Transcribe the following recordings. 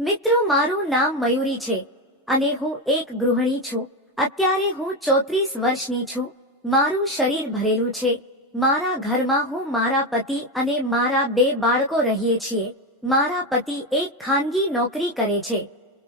મિત્રો, મારું નામ મયુરી છે અને હું એક ગૃહિણી છું. અત્યારે હું 34 વર્ષની છું. મારું શરીર ભરેલું છે. મારા ઘરમાં હું મારા પતિ અને મારા 2 બાળકો રહીએ છીએ. મારા પતિ એક ખાનગી નોકરી કરે છે,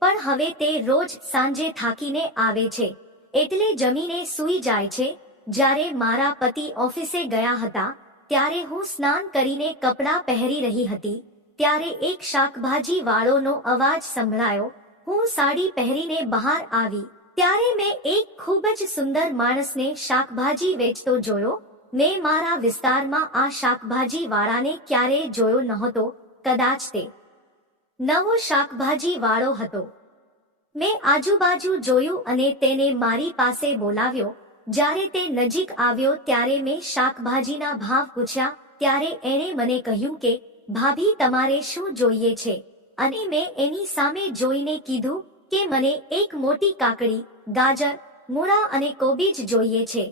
પણ હવે તે રોજ સાંજે થાકીને આવે છે એટલે જમીને સૂઈ જાય છે. જ્યારે મારા પતિ ઓફિસે ગયા હતા ત્યારે હું સ્નાન કરીને કપડાં પહેરી રહી હતી ત્યારે એક શાકભાજી વાળોનો અવાજ સંભળાયો. હું સાડી પહેરીને બહાર આવી ત્યારે મેં એક ખૂબ જ સુંદર માણસને શાકભાજી વેચતો જોયો. મેં મારા વિસ્તારમાં આ શાકભાજી વાળાને ક્યારેય જોયો નહોતો. કદાચ તે નવો શાકભાજી વાળો હતો. મેં આજુબાજુ જોયું અને તેને મારી પાસે બોલાવ્યો. જ્યારે તે નજીક આવ્યો ત્યારે મેં શાકભાજીના ભાવ પૂછ્યા ત્યારે એણે મને કહ્યું કે ભાભી, તમારે શું જોઈએ છે? અને મેં એની સામે જોઈને કીધું કે મને એક મોટી કાકડી, ગાજર, મૂળા અને કોબીજ જોઈએ છે,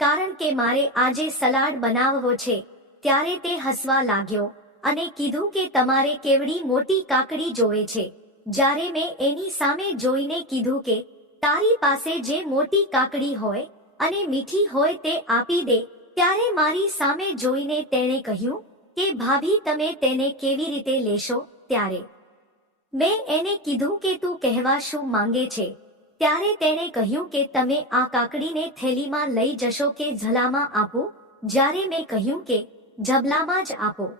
કારણ કે મારે આજે સલાડ બનાવવો છે. ત્યારે તે હસવા લાગ્યો અને કીધું કે તમારે કેવડી મોટી કાકડી જોવે છે. જ્યારે મેં એની સામે જોઈને કીધું કે તારી પાસે જે મોટી કાકડી હોય અને મીઠી હોય તે આપી દે, ત્યારે મારી સામે જોઈને તેણે કહ્યું કે ભાભી, તમે તેને કેવી રીતે લેશો? ત્યારે મેં એને કીધું કે તું કહેવા શું માંગે છે? ત્યારે તેણે કહ્યું કે તમે આ કાકડીને થેલીમાં લઈ જશો કે ઝલામાં આપો? જ્યારે મેં કહ્યું કે ઝબલામાં જ આપો.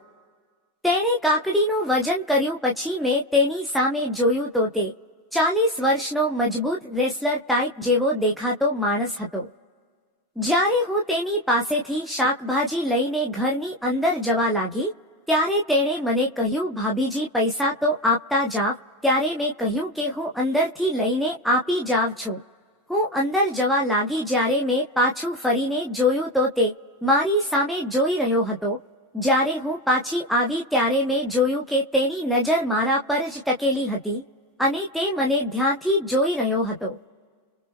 તેણે કાકડીનું વજન કર્યું. પછી મેં તેની સામે જોયું તો તે 40 વર્ષનો મજબૂત રેસલર ટાઈપ જેવો દેખાતો માણસ હતો. જ્યારે હું તેની પાસેથી શાકભાજી લઈને ઘરની અંદર જવા લાગી ત્યારે તેણે મને કહ્યું, ભાભીજી, પૈસા તો આપતા જાવ. ત્યારે મેં કહ્યું કે હું અંદરથી લઈને આપી જાવ છું. હું અંદર જવા લાગી. જ્યારે મેં પાછું ફરીને જોયું તો તે મારી સામે જોઈ રહ્યો હતો. જ્યારે હું પાછી આવી ત્યારે મેં જોયું કે તેની નજર મારા પર જ ટકેલી હતી અને તે મને ધ્યાનથી જોઈ રહ્યો હતો.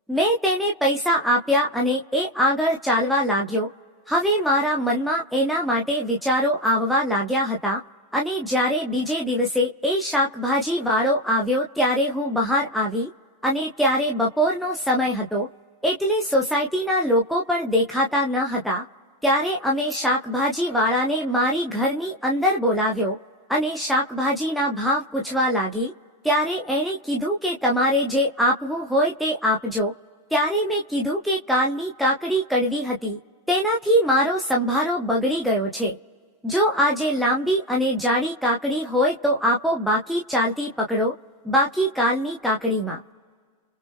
મેં તેને પૈસા આપ્યા અને એ આગળ ચાલવા લાગ્યો. હવે મારા મનમાં એના માટે વિચારો આવવા લાગ્યા હતા અને જ્યારે બીજે દિવસે એ શાકભાજી વાળો આવ્યો ત્યારે હું બહાર આવી અને ત્યારે બપોરનો સમય હતો એટલે સોસાયટીના લોકો પણ દેખાતા ન હતા. ત્યારે અમે શાકભાજી વાળાને મારી ઘરની અંદર બોલાવ્યો અને શાકભાજીના ભાવ પૂછવા લાગી. ત્યારે એણે કીધું કે તમારે જે આપવું હોય તે આપજો. ત્યારે મેં કીધું કે કાલની કાકડી કડવી હતી, તેનાથી મારો સંભારો બગડી ગયો છે. જો આજે લાંબી અને જાડી કાકડી હોય તો આપો, બાકી ચાલતી પકડો. બાકી કાલની કાકડીમાં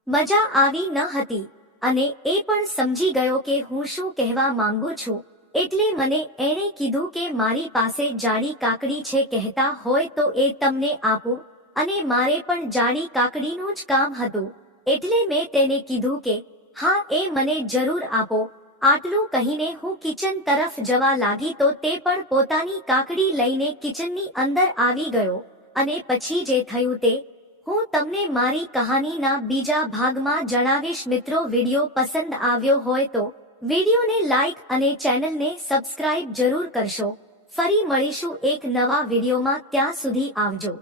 મજા આવી ન હતી અને એ પણ સમજી ગયો કે હું શું કહેવા માંગુ છું. એટલે મને એણે કીધું કે મારી પાસે જાડી કાકડી છે, કહેતા હોય તો એ તમને આપું. અને મારે પણ જાડી કાકડીનું જ કામ હતું એટલે મેં તેને કીધું કે હા, એ મને જરૂર આપો. આટલું કહીને હું કિચન તરફ જવા લાગી તો તે પણ પોતાની કાકડી લઈને કિચનની અંદર આવી ગયો. અને પછી જે થયું તે હું તમને મારી કહાનીના બીજા ભાગમાં જણાવીશ. મિત્રો, વિડીયો પસંદ આવ્યો હોય તો વિડીયોને લાઈક અને ચેનલને સબસ્ક્રાઇબ જરૂર કરશો. ફરી મળીશું એક નવા વિડીયોમાં. ત્યાં સુધી આવજો.